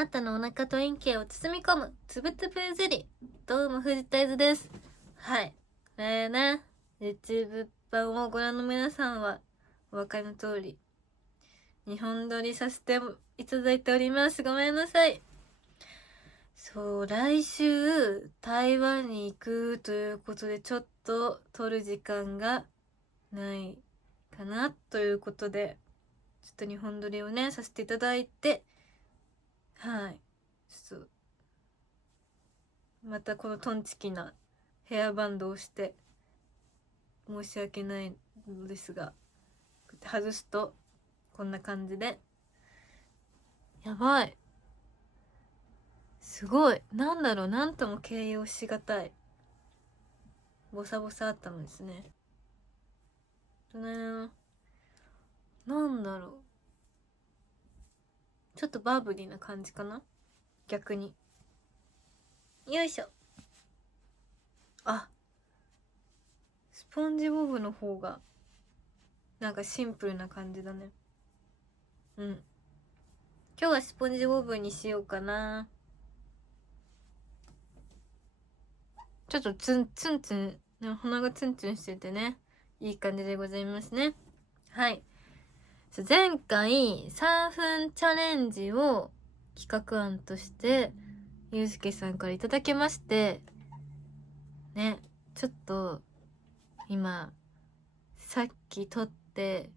なたのお腹と陰茎を包み込むつぶつぶゼリー。どうも藤田伊豆です。はい、YouTube 版をご覧の皆さんはお分かりの通り2本撮りさせていただいております。ごめんなさい。そう、来週台湾に行くということで、ちょっと撮る時間がないかなということで、ちょっと2本撮りをねさせていただいて、はい、ちょっとまたこのトンチキなヘアバンドをして申し訳ないのですが、こうやって外すとこんな感じで、やばい、すごい、なんだろう、なんとも形容しがたいボサボサ頭ですね。なんだろう、ちょっとバブリーな感じかな、逆に。よいしょ。あ、スポンジボブの方がなんかシンプルな感じだね。うん、今日はスポンジボブにしようかな。ちょっとツンツンツン、鼻がツンツンしててね、いい感じでございますね。はい、前回3分チャレンジを企画案としてゆうすけさんからいただきましてね、ちょっと今さっき撮って、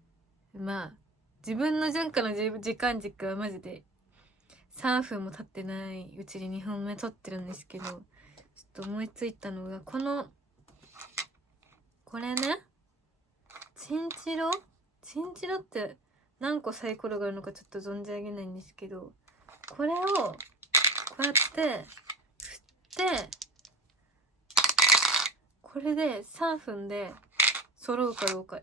自分の前回の時間軸はマジで3分も経ってないうちに2本目撮ってるんですけど、ちょっと思いついたのがこれね、チンチロって何個サイコロがあるのかちょっと存じ上げないんですけど、これをこうやって振って、これで3分で揃うかどうか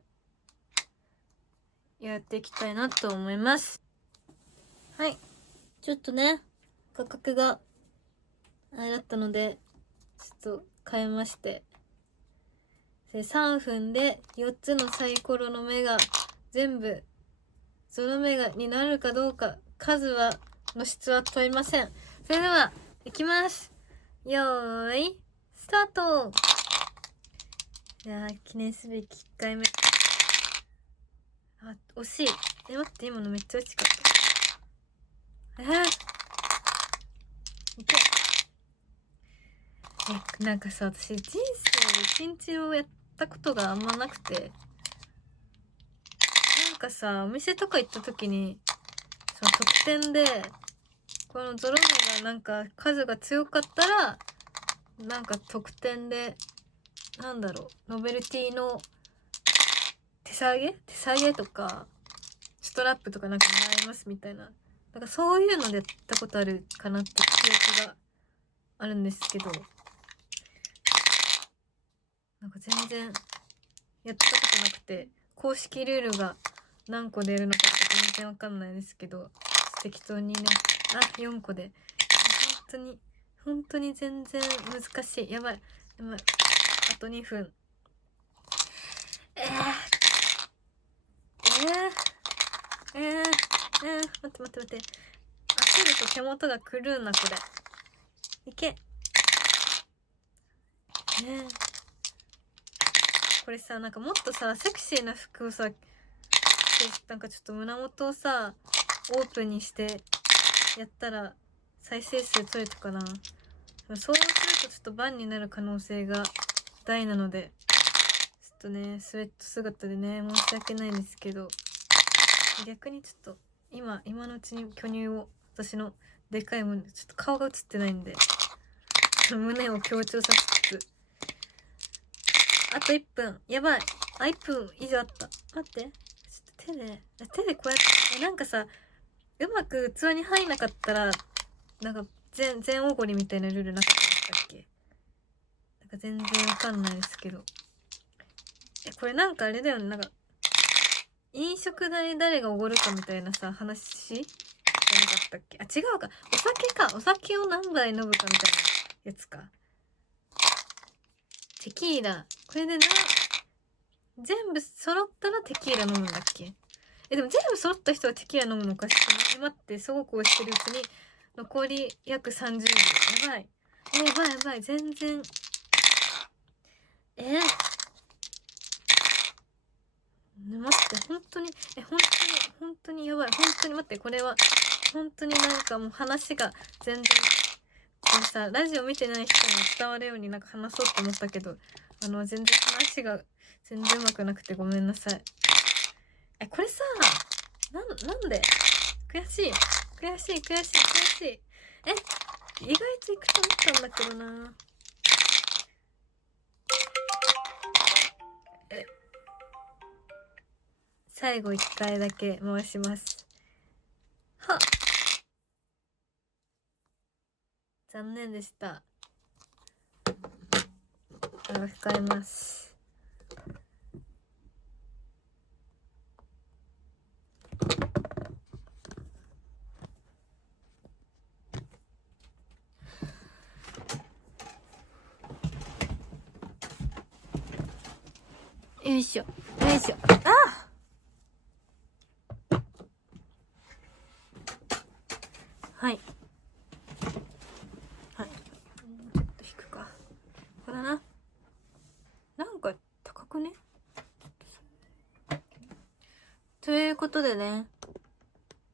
やっていきたいなと思います。はい、ちょっとね価格があれだったのでちょっと変えまして、3分で4つのサイコロの目が全部ゾロ目になるかどうか、の質は問いません。それではいきます。よーいスタート。いやー、記念すべき1回目。あ、惜しい。待って、今のめっちゃ惜しかった。いけ。なんかさ、私人生でチンチロをやったことがあんまなくて、なんかさ、お店とか行った時にその特典でこのゾロ目がなんか数が強かったら、なんか特典でなんだろう、ノベルティの手提げとかストラップとかなんかもらえますみたいな、なんかそういうのでやったことあるかなって記憶があるんですけど、なんか全然やったことなくて、公式ルールが何個出るのかって全然わかんないですけど、適当にね、4個で、本当に全然難しい。やばい、あと2分。待って。焦ると手元が狂うな、これ。いけ。これさ、なんかもっとさ、セクシーな服をさ、なんかちょっと胸元をさ、オープンにしてやったら再生数取れたかな。そうするとちょっとバンになる可能性が大なので、ちょっとね、スウェット姿でね、申し訳ないんですけど、逆にちょっと今のうちに巨乳を、私のでかい胸、ちょっと顔が映ってないんで胸を強調させつつ、あと1分。やばい、1分以上あった。待って、ちょっと手でこうやって、なんかさ、うまく器に入んなかったらなんか全おごりみたいなルールなかったっけ。なんか全然わかんないですけど、これなんかあれだよね、なんか飲食代誰がおごるかみたいなさ話じゃなかったっけ。違うか、お酒を何杯飲むかみたいなやつか。テキーラ、これで全部揃ったらテキーラ飲むんだっけ。でも全部揃った人はテキーラ飲むのかしら。待って、そうこうしてるうちに残り約30秒。やばいやばいやばい、全然待って、本当に本当にやばい、本当に待って、これは本当になんかもう話が全然、これさラジオ見てない人に伝わるようになんか話そうと思ったけど、全然話が全然うまくなくてごめんなさい。これさ、なんで悔しい。意外といくと思ったんだけどな。最後1回だけ回します。はっ、残念でした。控えます。よいしょよいしょ。はいはい、ちょっと引くか。これだな。なんか高くね。ということでね、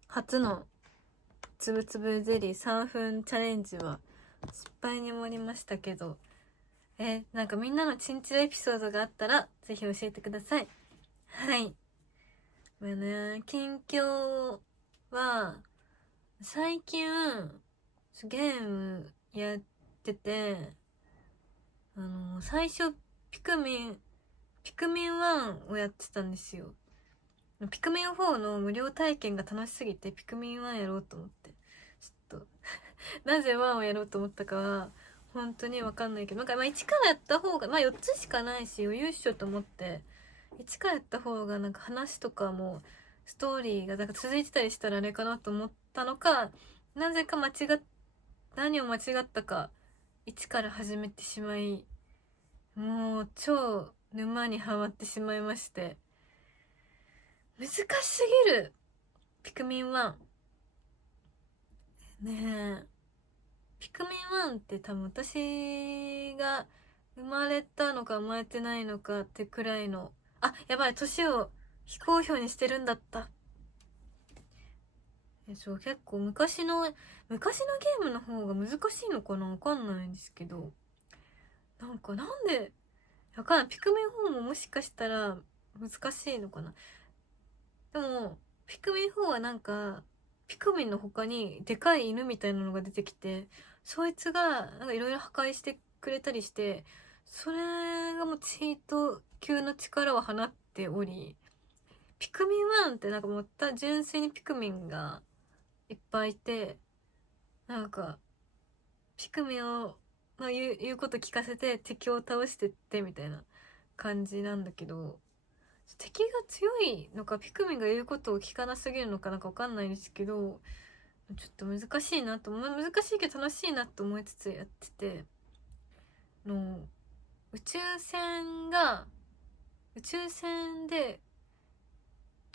初のつぶつぶゼリー3分チャレンジは失敗に終わりましたけど、なんかみんなのチンチラエピソードがあったらぜひ教えてください。はい。まあね、近況は最近ゲームやってて、最初ピクミン1をやってたんですよ。ピクミン4の無料体験が楽しすぎてピクミン1やろうと思って、ちょっとなぜ1をやろうと思ったかは本当に分かんないけど、なんか1からやった方が4つしかないし余裕っしょと思って1からやった方がなんか話とかもストーリーがなんか続いてたりしたらあれかなと思ったのか、なぜか何を間違ったか1から始めてしまい、もう超沼にはまってしまいまして、難しすぎるピクミン1ね。ピクミン1って多分私が生まれたのか生まれてないのかってくらいの、やばい、年を非公表にしてるんだった。そう、結構昔のゲームの方が難しいのかな、わかんないんですけど、なんでわかんない。ピクミン4ももしかしたら難しいのかな。でもピクミン4はなんかピクミンの他にでかい犬みたいなのが出てきて、そいつがなんかいろいろ破壊してくれたりして、それがもうチート級の力を放っており、ピクミン1ってなんかもう純粋にピクミンがいっぱいいて、なんかピクミンをの言うこと聞かせて敵を倒してってみたいな感じなんだけど、敵が強いのかピクミンが言うことを聞かなすぎるのかなんか分かんないんですけど、ちょっと難しいなと、難しいけど楽しいなと思いつつやってての、宇宙船で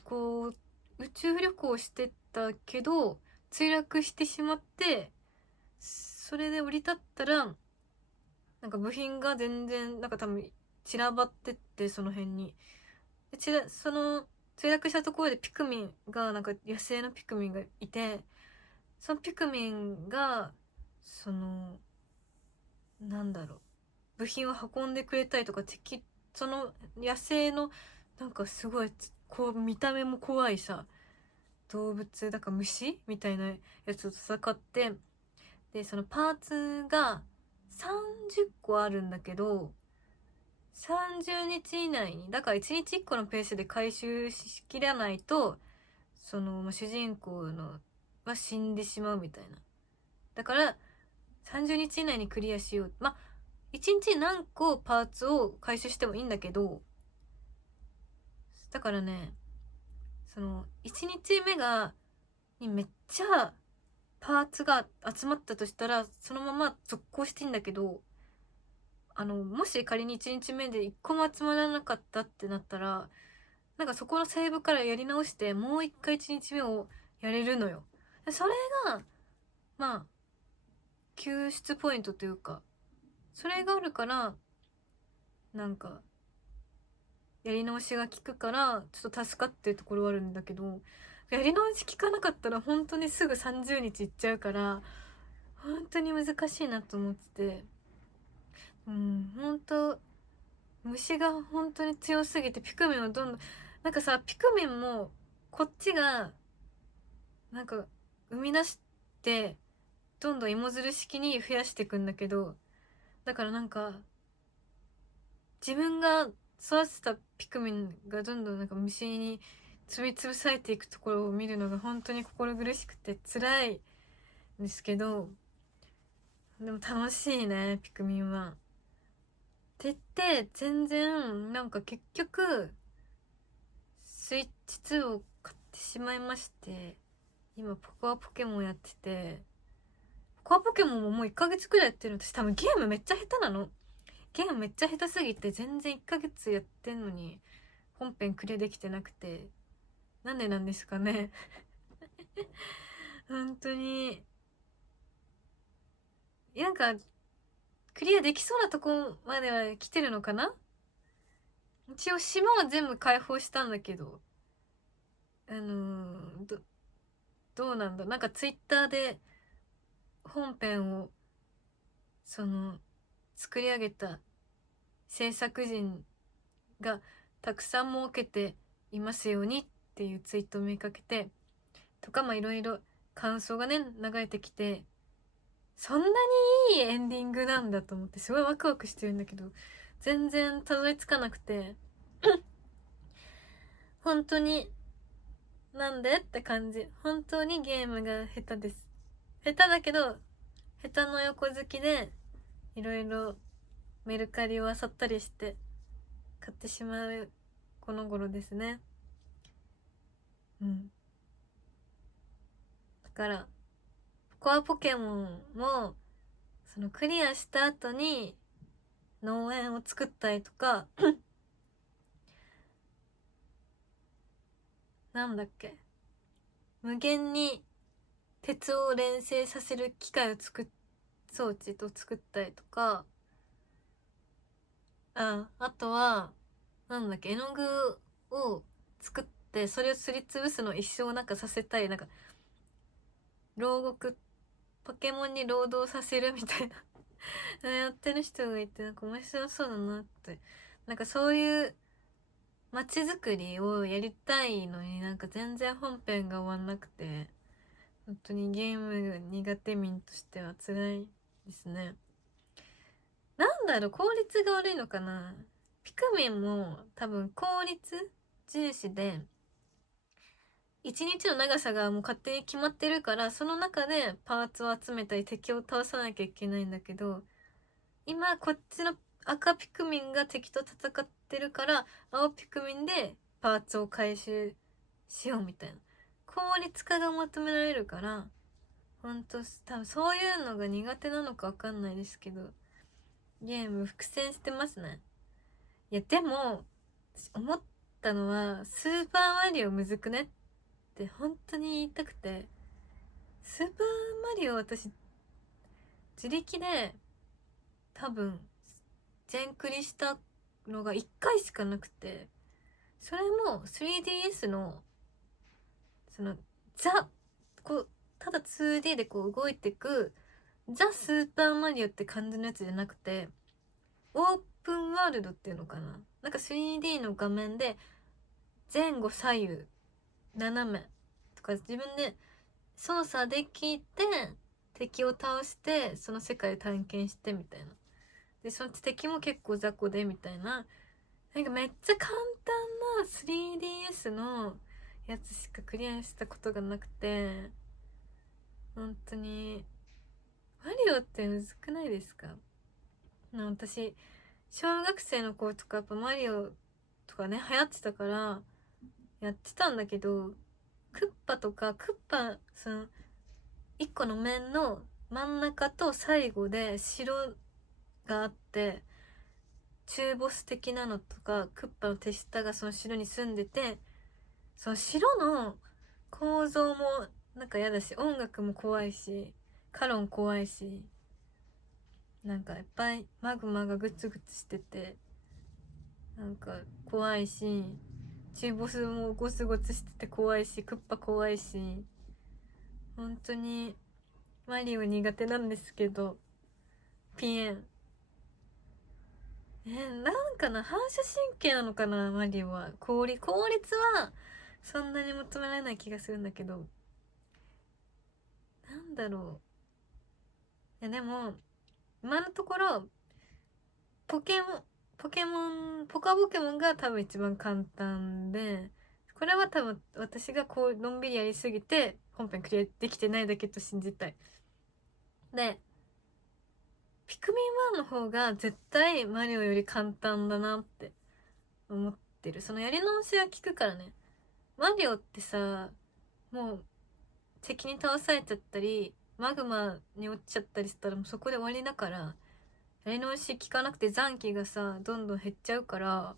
こう宇宙旅行してたけど墜落してしまって、それで降り立ったらなんか部品が全然なんか多分散らばってって、その辺にその墜落したところでピクミンがなんか野生のピクミンがいて、そのピクミンがなんだろう、部品を運んでくれたりとか、その野生のなんかすごいこう見た目も怖いさ動物だから虫みたいなやつと戦って、でそのパーツが30個あるんだけど、30日以内に、だから1日1個のペースで回収しきらないと主人公のは死んでしまうみたいな。だから30日以内にクリアしよう。1日何個パーツを回収してもいいんだけど、だからね、1日目にめっちゃパーツが集まったとしたらそのまま続行していいんだけど、もし仮に1日目で1個も集まらなかったってなったら、なんかそこのセーブからやり直してもう一回1日目をやれるのよ。それがまあ救出ポイントというか、それがあるからなんかやり直しが効くからちょっと助かってるところはあるんだけど、やり直し効かなかったら本当にすぐ30日いっちゃうから本当に難しいなと思ってて、本当虫が本当に強すぎてピクミンをどんどんなんかさ、ピクミンもこっちがなんか生み出してどんどん芋づる式に増やしていくんだけど、だからなんか自分が育てたピクミンがどんどんなんか虫に積み潰されていくところを見るのが本当に心苦しくて辛いんですけど、でも楽しいねピクミンは。って言って全然なんか結局スイッチ2を買ってしまいまして、今ポコアポケモンやってて、ポコアポケモンももう1ヶ月くらいやってるの。私多分ゲームめっちゃ下手なの。ゲームめっちゃ下手すぎて全然1ヶ月やってんのに本編クリアできてなくて、なんでなんですかね本当になんかクリアできそうなとこまでは来てるのかな。一応島は全部開放したんだけど、どうなんだ、なんかツイッターで本編をその作り上げた制作人がたくさん設けていますようにっていうツイートを見かけてとか、まあいろいろ感想がね流れてきて、そんなにいいエンディングなんだと思ってすごいワクワクしてるんだけど全然たどり着かなくて本当になんでって感じ。本当にゲームが下手です。下手だけど下手の横好きでいろいろメルカリを漁ったりして買ってしまうこの頃ですね。だからコアポケモンもそのクリアした後に農園を作ったりとかなんだっけ、無限に鉄を連成させる機械を装置と作ったりとか、あとはなんだっけ、絵の具を作ってそれをすりつぶすのを一生なんかさせたい、なんか牢獄、ポケモンに労働させるみたいなやってる人がいて、なんか面白そうだなって。なんかそういう街づくりをやりたいのになんか全然本編が終わんなくて、本当にゲーム苦手民としては辛いですね。なんだろう、効率が悪いのかな。ピクミンも多分効率重視で一日の長さがもう勝手に決まってるから、その中でパーツを集めたり敵を倒さなきゃいけないんだけど、今こっちの赤ピクミンが敵と戦ってるから青ピクミンでパーツを回収しようみたいな効率化が求められるから、ほんと多分そういうのが苦手なのか分かんないですけどゲーム苦戦してますね。いやでも思ったのはスーパーマリオむずくねって本当に言いたくて、スーパーマリオ私自力で多分全クリしたのが1回しかなくて、それも 3DS のそのザこうただ 2D でこう動いてくザ・スーパーマリオって感じのやつじゃなくて、オープンワールドっていうのかな、なんか 3D の画面で前後左右斜めとか自分で操作できて敵を倒してその世界を探検してみたいな、でその敵も結構雑魚でみたいな、なんかめっちゃ簡単な 3DS のやつしかクリアしたことがなくて、本当にマリオってむずくないですか。私小学生の頃とかやっぱマリオとかね流行ってたからやってたんだけど、クッパとかクッパその1個の面の真ん中と最後で城があって中ボス的なのとか、クッパの手下がその城に住んでて、その城の構造もなんか嫌だし音楽も怖いしカロン怖いし、なんかいっぱいマグマがグツグツしててなんか怖いし、中ボスもゴツゴツしてて怖いし、クッパ怖いし、本当にマリオ苦手なんですけど、ピエンなんかな、反射神経なのかな、マリオは。効率はそんなに求められない気がするんだけど、なんだろう。いやでも今のところポカポケモンが多分一番簡単で、これは多分私がこうのんびりやりすぎて本編クリアできてないだけと信じたい。でピクミン1の方が絶対マリオより簡単だなって思ってる。そのやり直しは効くからね。マリオってさ、もう敵に倒されちゃったりマグマに落ちちゃったりしたらもうそこで終わりだから、やり直し効かなくて残機がさどんどん減っちゃうから、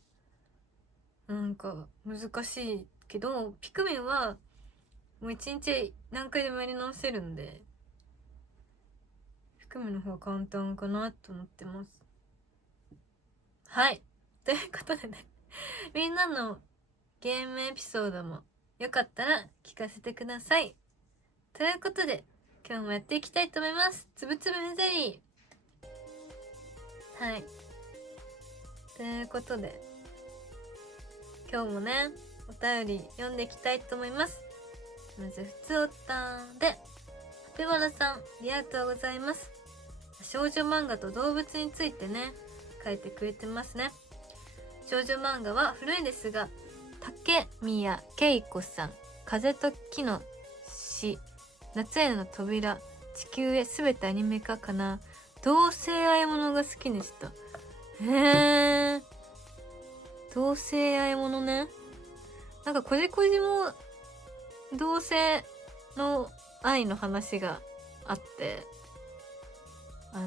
なんか難しいけど、ピクミンはもう一日何回でもやり直せるんで、ピクミンの方が簡単かなと思ってます。はい、ということでねみんなのゲームエピソードもよかったら聞かせてください。ということで今日もやっていきたいと思います。つぶつぶゼリー。はい、ということで今日もねお便り読んでいきたいと思います。まずふつおたで、ハピバラさんありがとうございます。少女漫画と動物についてね書いてくれてますね。少女漫画は古いですが、竹宮恵子さん、風と木の詩、夏への扉、地球へ、すべてアニメ化かな。同性愛ものが好きでした。へー、同性愛ものね。なんかこじこじも同性の愛の話があって、ちょ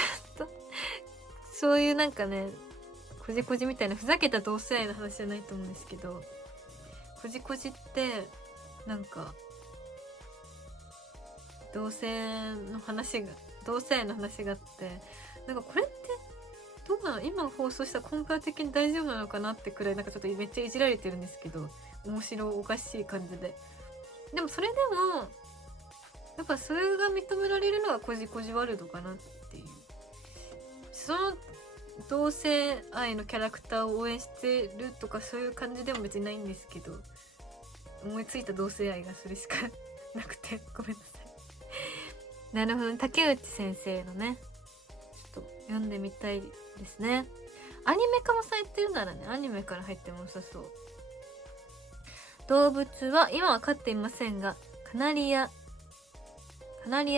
っとそういうなんかね、こじこじみたいなふざけた同性愛の話じゃないと思うんですけど、こじこじってなんか同性愛の話があって、なんかこれってどうなの、今放送したら根本的に大丈夫なのかなってくらいなんかちょっとめっちゃいじられてるんですけど、面白おかしい感じで。でもそれでもやっぱそれが認められるのがこじこじワールドかなっていう。その同性愛のキャラクターを応援してるとかそういう感じでも別にないんですけど、思いついた同性愛がそれしかなくてごめんなさいなるほど、竹内先生のねちょっと読んでみたいですね。アニメ化もされてるならね、アニメから入っても良さそう。動物は今は飼っていませんが、カナリア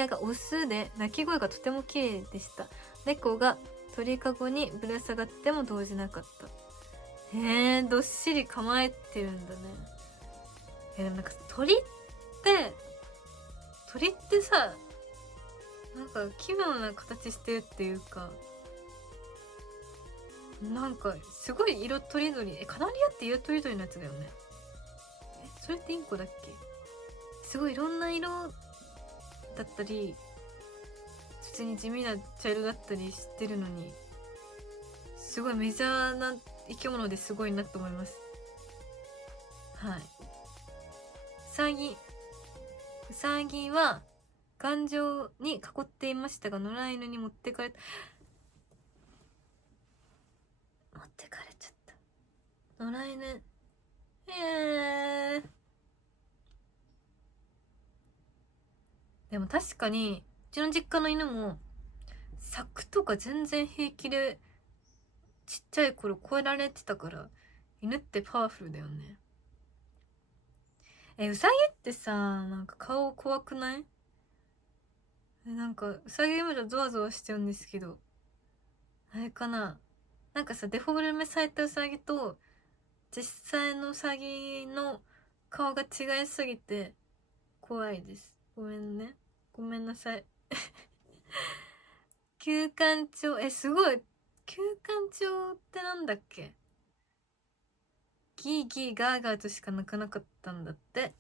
がオスで鳴き声がとても綺麗でした。猫が鳥かごにぶら下がっても動じなかった。へえ、どっしり構えてるんだね。でもなんか鳥ってさ、なんか奇妙な形してるっていうか、なんかすごい色とりどり。カナリアって色とりどりのやつだよね。それってインコだっけ。すごいいろんな色だったり普通に地味な茶色だったりしてるのに、すごいメジャーな生き物ですごいなと思います。はい。うさぎは頑丈に囲っていましたが、野良犬に持ってかれちゃった野良犬。でも確かにうちの実家の犬も柵とか全然平気でちっちゃい頃越えられてたから、犬ってパワフルだよね。うさぎってさ、なんか顔怖くない？なんかうさぎ今じゃゾワゾワしちゃうんですけど、あれかな、なんかさ、デフォルメされたうさぎと実際のうさぎの顔が違いすぎて怖いです。ごめんなさい休館長、すごい。休館長ってなんだっけ。ギーギーガーガーとしか鳴かなかったんだって。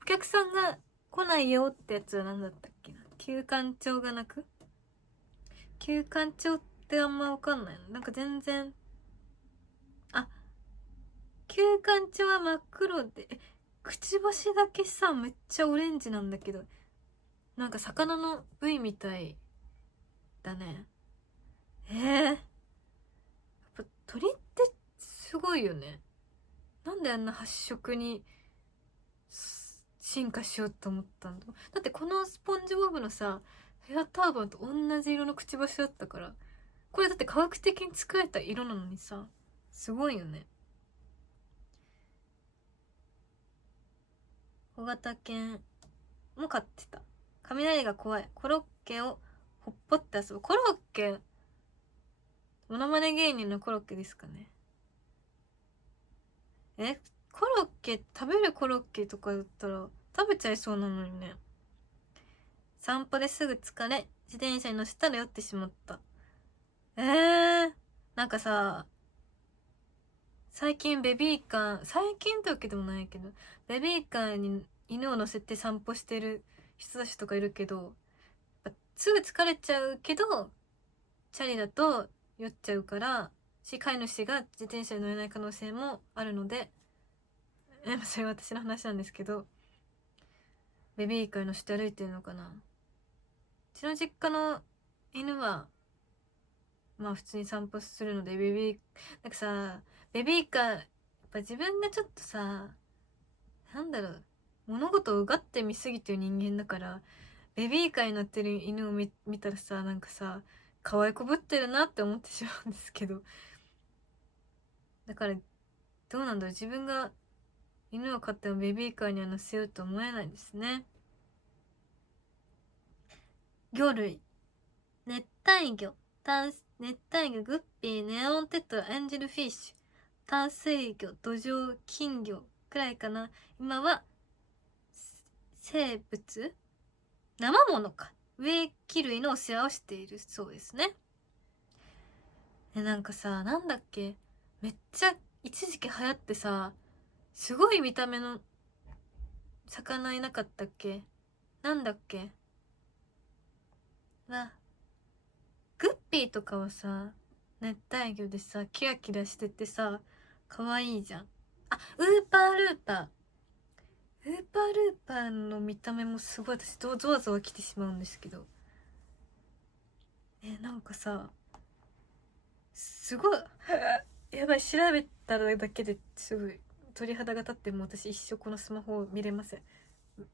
お客さんが来ないよってやつは何だったっけな。休館長が鳴く。休館長ってあんま分かんないの。なんか全然、休館長は真っ黒で、くちばしだけさめっちゃオレンジなんだけど、なんか魚の部位みたいだね。やっぱ鳥ってすごいよね。なんであんな発色に進化しようと思ったんだ。だってこのスポンジボブのさヘアターバンと同じ色のくちばしだったから、これだって科学的に作られた色なのにさ、すごいよね。小型犬も飼ってた。雷が怖い。コロッケをほっぽって遊ぶ。コロッケ、モノマネ芸人のコロッケですかね。コロッケ、食べるコロッケとかだったら食べちゃいそうなのにね。散歩ですぐ疲れ、自転車に乗せたら酔ってしまった。なんかさ、最近ベビーカー、最近ってわけでもないけど、ベビーカーに犬を乗せて散歩してる人たちとかいるけど、すぐ疲れちゃうけど、チャリだと酔っちゃうから、飼い主が自転車に乗れない可能性もあるので、それは私の話なんですけど、ベビーカーに乗せて歩いてるのかな。うちの実家の犬は、まあ普通に散歩するので、なんかさ、ベビーカー、やっぱ自分がちょっとさ、なんだろう、物事をうがって見すぎてる人間だから、ベビーカーに乗ってる犬を見たらさ、なんかさ、可愛いこぶってるなって思ってしまうんですけど、だからどうなんだろう、自分が犬を飼ってもベビーカーには乗せようと思えないですね。魚類、熱帯魚、熱帯魚、グッピー、ネオンテトラ、エンジェルフィッシュ、淡水魚、土壌、金魚くらいかな。今は生物、生物か、植木類のお世話をしているそうですね。なんかさ、なんだっけ、めっちゃ一時期流行ってさ、すごい見た目の魚いなかったっけ。なんだっけな。グッピーとかはさ、熱帯魚でさ、キラキラしててさ、可愛いじゃん。ウーパールーパー。ウーパールーパーの見た目もすごい私ゾワゾワ来てしまうんですけど。なんかさ、すごい、やばい、調べただけですごい鳥肌が立って、もう私一生このスマホを見れません。ちょっ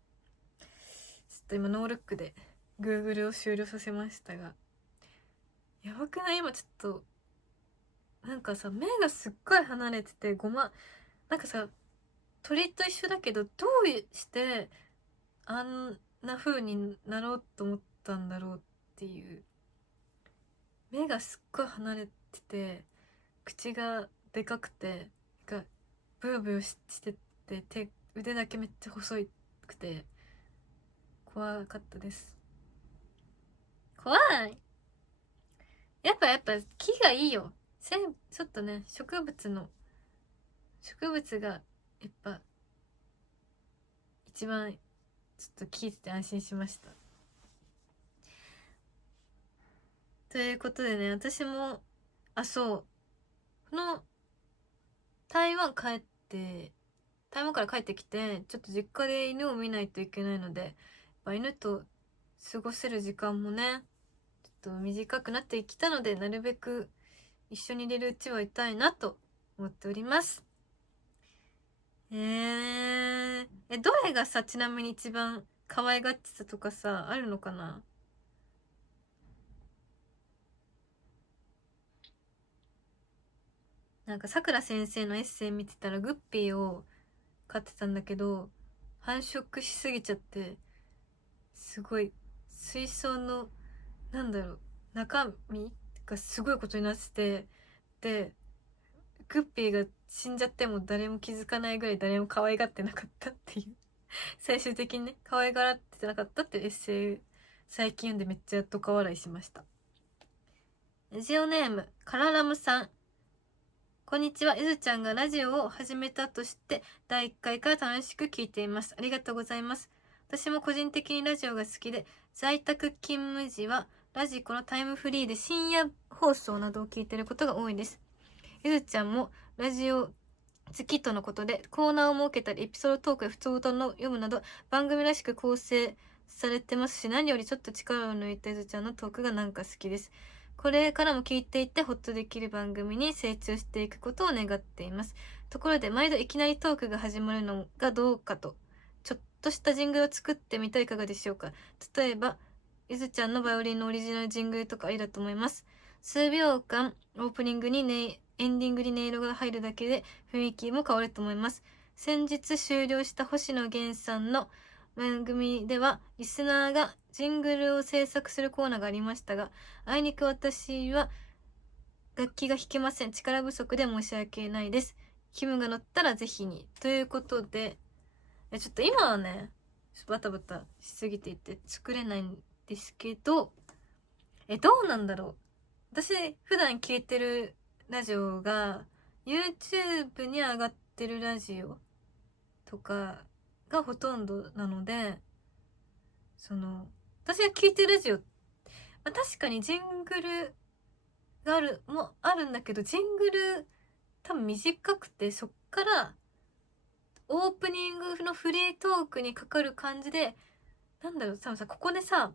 と今ノールックで Google を終了させましたが、やばくない？今ちょっとなんかさ、目がすっごい離れててなんかさ、鳥と一緒だけどどうしてあんな風になろうと思ったんだろうっていう。目がすっごい離れてて、口がでかくて、がブヨブヨしてて、腕だけめっちゃ細くて怖かったです。怖い。やっぱ木がいいよ。ちょっとね、植物がやっぱ一番ちょっと聞いてて安心しました。ということでね、私もそう、この台湾から帰ってきて、ちょっと実家で犬を見ないといけないので、やっぱ犬と過ごせる時間もね、ちょっと短くなってきたので、なるべく一緒にいれるうちはいたいなと思っております。どれがさ、ちなみに一番可愛がってたとかさ、あるのかな？なんかさくら先生のエッセイ見てたらグッピーを飼ってたんだけど、繁殖しすぎちゃって、すごい水槽のなんだろう、中身がすごいことになってて、でグッピーが死んじゃっても誰も気づかないぐらい誰も可愛がってなかったっていう最終的にね、可愛がってなかったっていうエッセイ最近読んでめっちゃドカ笑いしました。ラジオネームカララムさん。こんにちは。ゆずちゃんがラジオを始めたとして第1回から楽しく聞いています。ありがとうございます。私も個人的にラジオが好きで、在宅勤務時はラジコのタイムフリーで深夜放送などを聞いていることが多いです。ゆずちゃんもラジオ好きとのことで、コーナーを設けたりエピソードトークや普通歌の読むなど番組らしく構成されてますし、何よりちょっと力を抜いたゆずちゃんのトークがなんか好きです。これからも聞いていってホッとできる番組に成長していくことを願っています。ところで毎度いきなりトークが始まるのがどうかと、ちょっとしたジングルを作ってみてはいかがでしょうか。例えばゆずちゃんのバイオリンのオリジナルジングルとかありだと思います。数秒間オープニングにエンディングに音色が入るだけで雰囲気も変わると思います。先日終了した星野源さんの番組ではリスナーがジングルを制作するコーナーがありましたが、あいにく私は楽器が弾けません。力不足で申し訳ないです。気分が乗ったらぜひに。ということで、ちょっと今はね、バタバタしすぎていて作れないんですけど、どうなんだろう。私普段聞いてるラジオが YouTube に上がってるラジオとかがほとんどなので、私が聞いてるラジオ、確かにジングルがあるんだけど、ジングル多分短くて、そっからオープニングのフリートークにかかる感じで、多分さ、ここでさ、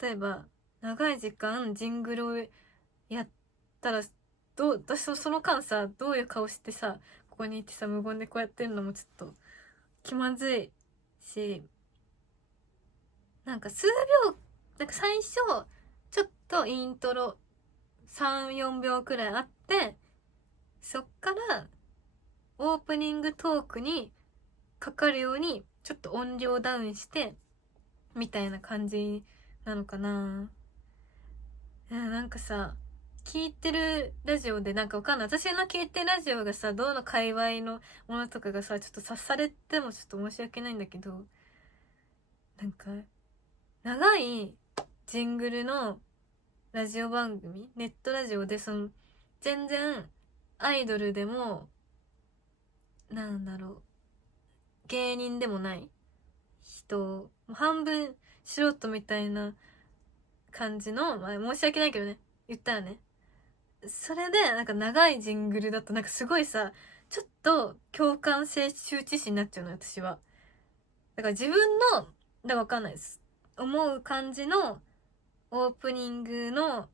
例えば長い時間ジングルをやったら、私その間さ、どういう顔してさ、ここにいてさ、無言でこうやってるのもちょっと気まずいし、数秒、最初ちょっとイントロ3、4秒くらいあって、そっからオープニングトークにかかるようにちょっと音量ダウンしてみたいな感じなのかな。さ、聞いてるラジオでわかんない。私の聞いてるラジオがさ、どの界隈のものとかがさ、ちょっと察されてもちょっと申し訳ないんだけど、長いジングルのラジオ番組、ネットラジオで全然アイドルでも、芸人でもない人、半分素人みたいな感じの、申し訳ないけどね、言ったらね。それで、長いジングルだとすごいさ、ちょっと共感性羞恥心になっちゃうの、私は。だから自分の、わかんないです。思う感じのオープニングの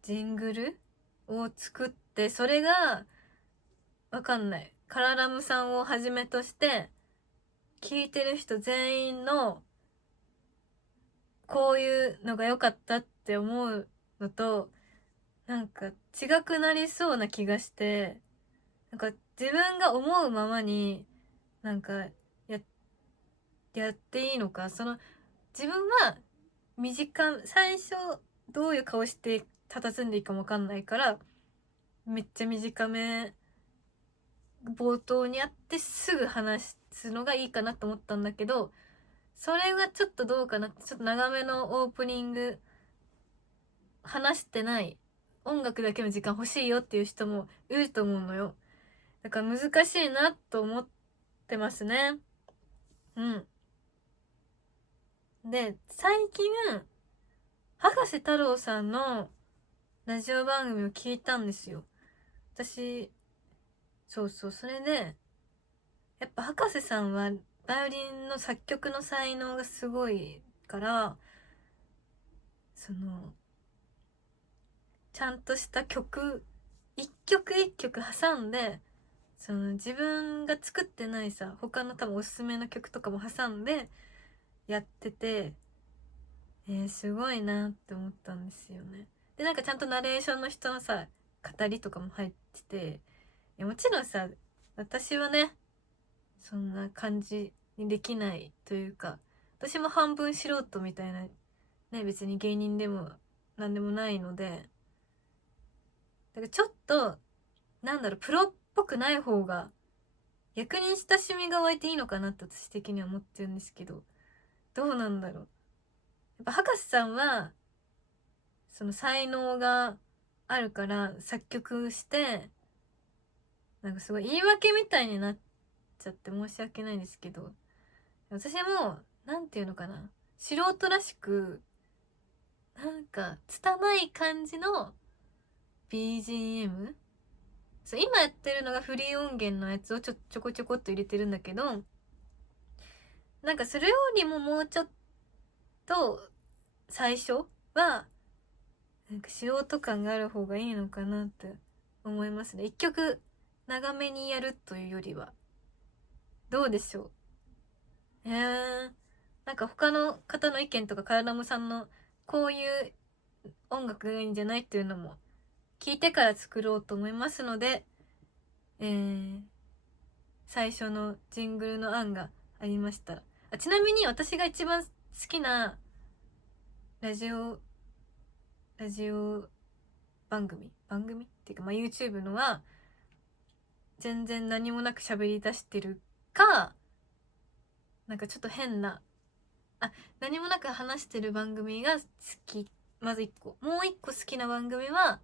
ジングルを作って、それが、わかんない。カララムさんをはじめとして、聞いてる人全員の、こういうのが良かったって思うのと、違くなりそうな気がして、自分が思うままに、や、やっていいのか、自分は最初、どういう顔して佇んでいいかもわかんないから、めっちゃ短め、冒頭にやってすぐ話すのがいいかなと思ったんだけど、それがちょっとどうかなって、ちょっと長めのオープニング、話してない、音楽だけの時間欲しいよっていう人もいると思うのよ。だから難しいなと思ってますね。うん。で、最近、博士太郎さんのラジオ番組を聞いたんですよ。私、そうそう、それで、やっぱ博士さんはバイオリンの作曲の才能がすごいから、ちゃんとした曲、一曲一曲挟んで、自分が作ってないさ、他の多分おすすめの曲とかも挟んでやってて、すごいなって思ったんですよね。で、ちゃんとナレーションの人のさ、語りとかも入ってて、もちろんさ、私はね、そんな感じにできないというか、私も半分素人みたいな、ね、別に芸人でもなんでもないので、だからちょっと、プロっぽくない方が、逆に親しみが湧いていいのかなって私的には思ってるんですけど、どうなんだろう。やっぱ博士さんは、才能があるから作曲して、なんかすごい言い訳みたいになっちゃって申し訳ないんですけど、私もなんていうのかな、素人らしくなんか拙い感じの BGM、 そう今やってるのがフリー音源のやつをちょこちょこっと入れてるんだけど、なんかそれよりももうちょっと最初はなんか素人感がある方がいいのかなって思いますね。一曲長めにやるというよりは。どうでしょう。なんか他の方の意見とかカラダムさんのこういう音楽がいいんじゃないっていうのも聞いてから作ろうと思いますので、最初のジングルの案がありましたら、ちなみに私が一番好きなラジオ番組っていうか、まあ YouTube のは全然何もなく喋り出してるか、なんかちょっと変な何もなく話してる番組が好き。まず1個。もう1個好きな番組は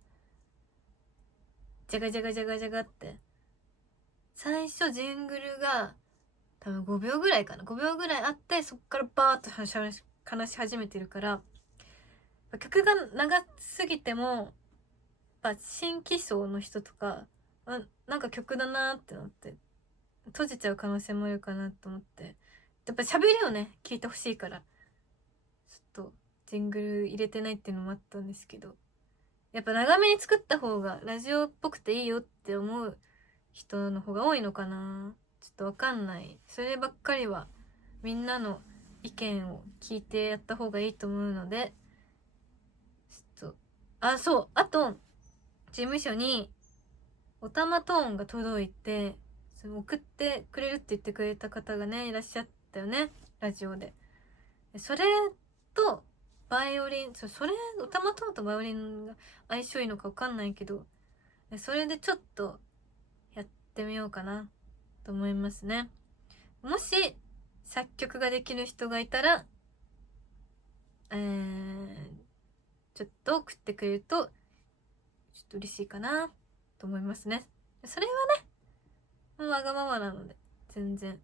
じゃがじゃがじゃがじゃがって、最初ジングルが多分5秒ぐらいかな、5秒ぐらいあって、そっからバーッと話し始めてるから、曲が長すぎても新規層の人とかなんか曲だなってなって閉じちゃう可能性もあるかなと思って、やっぱ喋りをね聞いてほしいから、ちょっとジングル入れてないっていうのもあったんですけど、やっぱ長めに作った方がラジオっぽくていいよって思う人の方が多いのかな、ちょっとわかんない。そればっかりはみんなの意見を聞いてやった方がいいと思うので、ちょっとそう、あと事務所におたまトーンが届いて、それ送ってくれるって言ってくれた方がねいらっしゃったよね、ラジオで。それとバイオリン、それおたまトーンとバイオリンが相性いいのか分かんないけど、それでちょっとやってみようかなと思いますね。もし作曲ができる人がいたらちょっと送ってくれるとちょっと嬉しいかなと思いますね。それはねもうわがままなので全然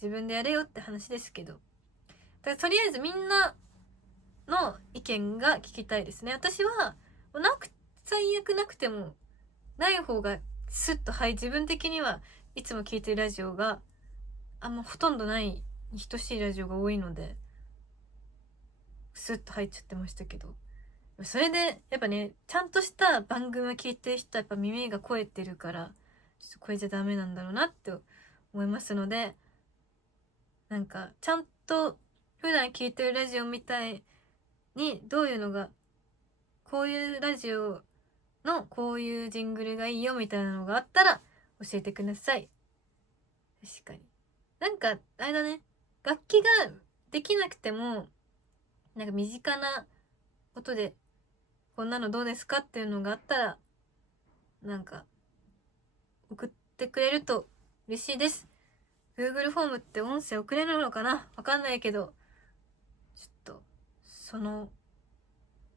自分でやれよって話ですけど、だからとりあえずみんなの意見が聞きたいですね。私は最悪なくてもない方がスッと自分的にはいつも聞いてるラジオがほとんどないに等しいラジオが多いのでスッと入っちゃってましたけど、それでやっぱねちゃんとした番組を聞いてる人はやっぱ耳が肥えてるから、ちょっとこれじゃダメなんだろうなって思いますので、なんかちゃんと普段聞いてるラジオみたいにどういうのが、こういうラジオのこういうジングルがいいよみたいなのがあったら教えてください。確かになんかあれだね、楽器ができなくてもなんか身近な音でこんなのどうですかっていうのがあったらなんか送ってくれると嬉しいです。 Google フォームって音声送れるのかな、わかんないけどちょっとその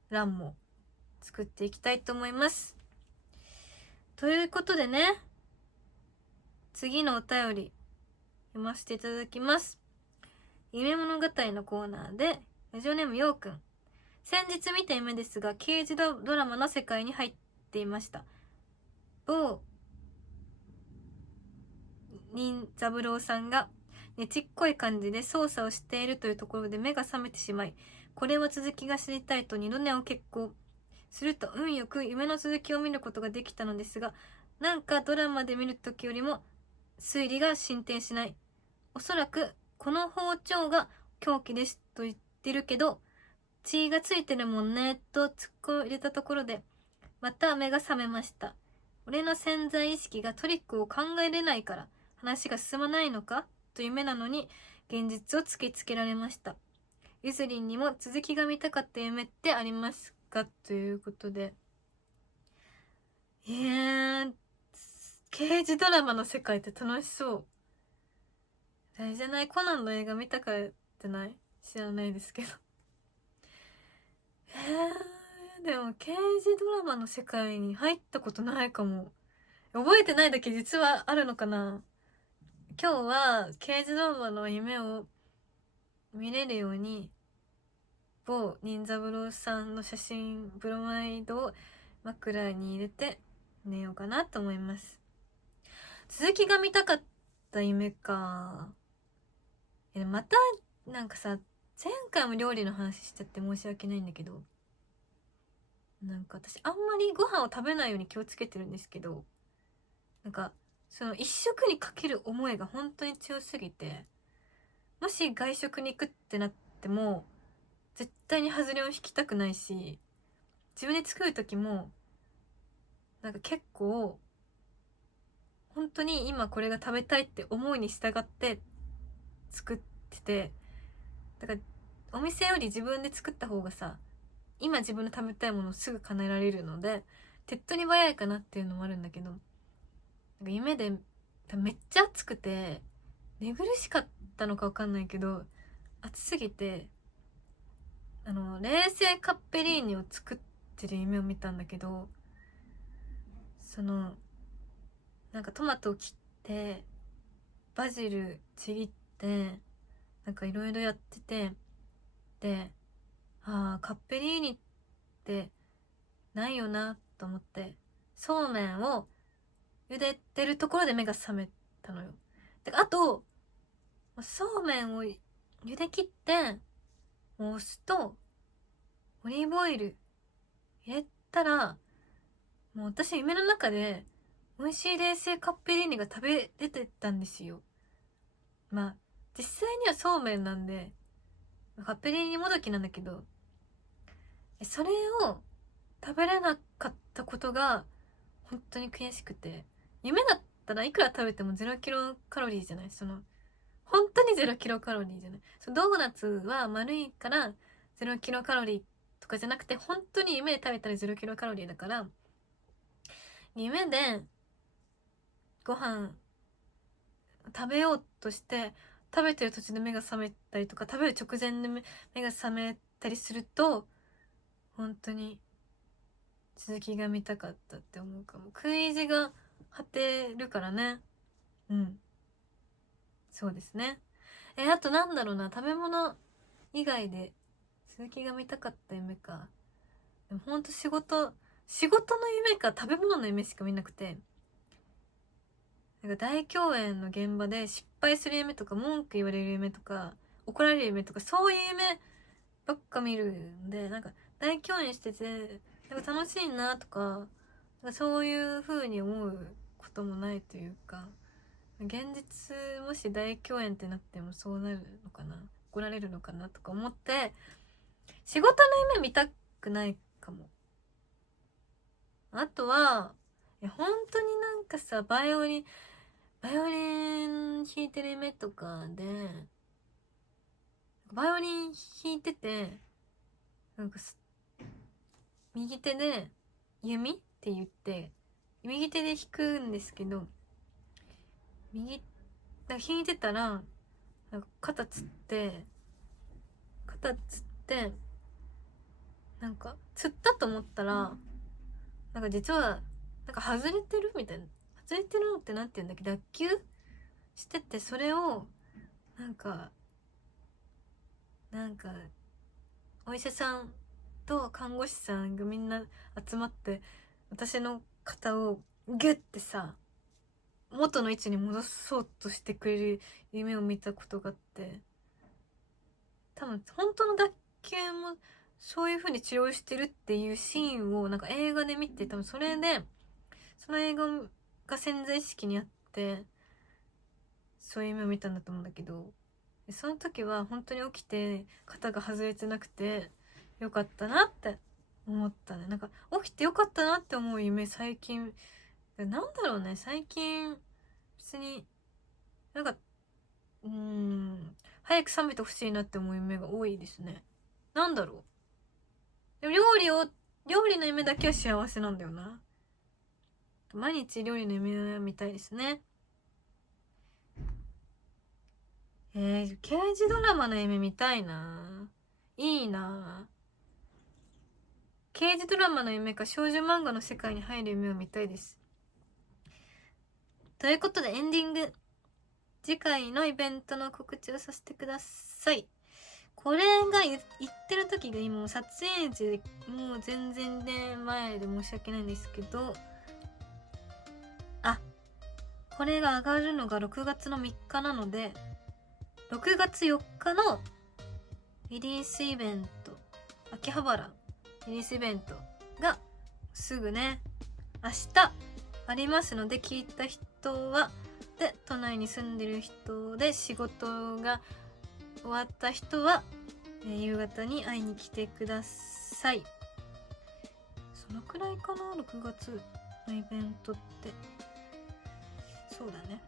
欄も作っていきたいと思います。ということでね、次のお便り読ませていただきます。夢物語のコーナーでラジオネームようくん。先日見た夢ですが刑事ドラマの世界に入っていました。某任三郎さんがねちっこい感じで操作をしているというところで目が覚めてしまい、これは続きが知りたいと二度寝を決行すると運よく夢の続きを見ることができたのですが、なんかドラマで見るときよりも推理が進展しない。おそらくこの包丁が凶器ですと言ってるけど血がついてるもんねと突っ込を入れたところでまた目が覚めました。俺の潜在意識がトリックを考えれないから話が進まないのかと夢なのに現実を突きつけられました。ゆずりんにも続きが見たかった夢ってありますかということで、刑事ドラマの世界って楽しそう。あれじゃない、コナンの映画見たからってない、知らないですけどでも刑事ドラマの世界に入ったことないかも。覚えてないだけ実はあるのかな。今日は刑事ドラマの夢を見れるように某忍三郎さんの写真ブロマイドを枕に入れて寝ようかなと思います。続きが見たかった夢か。またなんかさ、前回も料理の話しちゃって申し訳ないんだけど、なんか私あんまりご飯を食べないように気をつけてるんですけど、なんかその一食にかける思いが本当に強すぎて、もし外食に行くってなっても絶対に外れを引きたくないし、自分で作る時もなんか結構本当に今これが食べたいって思いに従って作ってて、だからお店より自分で作った方がさ、今自分の食べたいものをすぐ叶えられるので手っ取り早いかなっていうのもあるんだけど、なんか夢でめっちゃ暑くて寝苦しかったのか分かんないけど、暑すぎて冷製カッペリーニを作ってる夢を見たんだけど、なんかトマトを切ってバジルちぎってなんかいろいろやってて、でカッペリーニってないよなと思って、そうめんを茹でてるところで目が覚めたのよ。であとそうめんを茹で切ってもうお酢とオリーブオイル入れたら、もう私夢の中で美味しい冷製カッペリーニが食べれてたんですよ。まあ実際にはそうめんなんでカッペリーニもどきなんだけど、それを食べれなかったことが本当に悔しくて、夢だったらいくら食べても0キロカロリーじゃない、本当に0キロカロリーじゃない、ドーナツは丸いから0キロカロリーとかじゃなくて、本当に夢で食べたら0キロカロリーだから、夢でご飯食べようとして食べてる途中で目が覚めたりとか、食べる直前で目が覚めたりすると本当に続きが見たかったって思うかも。食い意地が果てるからね。そうですね。あとなんだろうな、食べ物以外で続きが見たかった夢か。でもほんと仕事の夢か食べ物の夢しか見なくて、なんか大共演の現場で失敗する夢とか文句言われる夢とか怒られる夢とか、そういう夢ばっか見るんで、なんか大共演しててなんか楽しいなとか、そういう風に思うこともないというか、現実もし大共演ってなってもそうなるのかな、怒られるのかなとか思って仕事の夢見たくないかも。あとは本当になんかさ、バイオリン弾いてる夢とかで、バイオリン弾いててなんか右手で弓って言って右手で弾くんですけど、弾いてたらなんか肩つってなんかつったと思ったら、なんか実はなんか外れてるみたいな、外れてるのってなんて言うんだっけ、脱臼してて、それをなんかお医者さんと看護師さんがみんな集まって私の肩をギュッてさ元の位置に戻そうとしてくれる夢を見たことがあって、多分本当の脱臼もそういう風に治療してるっていうシーンをなんか映画で見て、多分それでその映画が潜在意識にあってそういう夢を見たんだと思うんだけど、その時は本当に起きて肩が外れてなくてよかったなって思ったね。なんか起きてよかったなって思う夢最近なんだろうね、最近別になんか早く冷めてほしいなって思う夢が多いですね。なんだろう、でも料理の夢だけは幸せなんだよな。毎日料理の夢見たいですね。刑事ドラマの夢見たいな。いいな。刑事ドラマの夢か少女漫画の世界に入る夢を見たいです。ということでエンディング、次回のイベントの告知をさせてください。これが言ってる時が今もう撮影時でもう全然ね前で申し訳ないんですけど、これが上がるのが6月の3日なので、6月4日のリリースイベント、秋葉原リリースイベントがすぐね明日ありますので、聞いた人はで都内に住んでる人で仕事が終わった人は、夕方に会いに来てください。そのくらいかな、6月のイベントって。そうだね。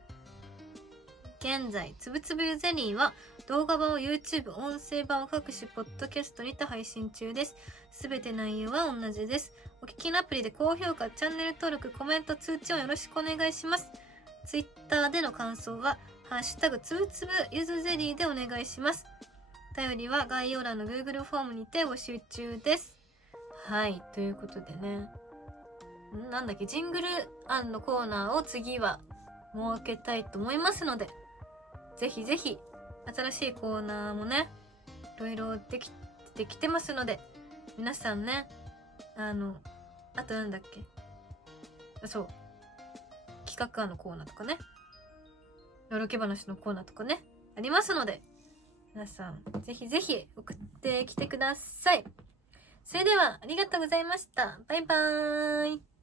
現在つぶつぶゆゼリーは動画版を YouTube、音声版を各種ポッドキャストにて配信中です。すべて内容は同じです。お聞きのアプリで高評価、チャンネル登録、コメント、通知をよろしくお願いします。Twitter での感想はハッシュタグつぶつぶゆずゼリーでお願いします。お便りは概要欄の Google フォームにて募集中です。はい、ということでね、なんだっけ、ジングル案のコーナーを次は設けたいと思いますので、ぜひぜひ新しいコーナーもねいろいろできてきてますので、皆さんね、あとなんだっけ、そう、企画案のコーナーとかね、のろけ話のコーナーとかねありますので、皆さんぜひぜひ送ってきてください。それではありがとうございました。バイバーイ。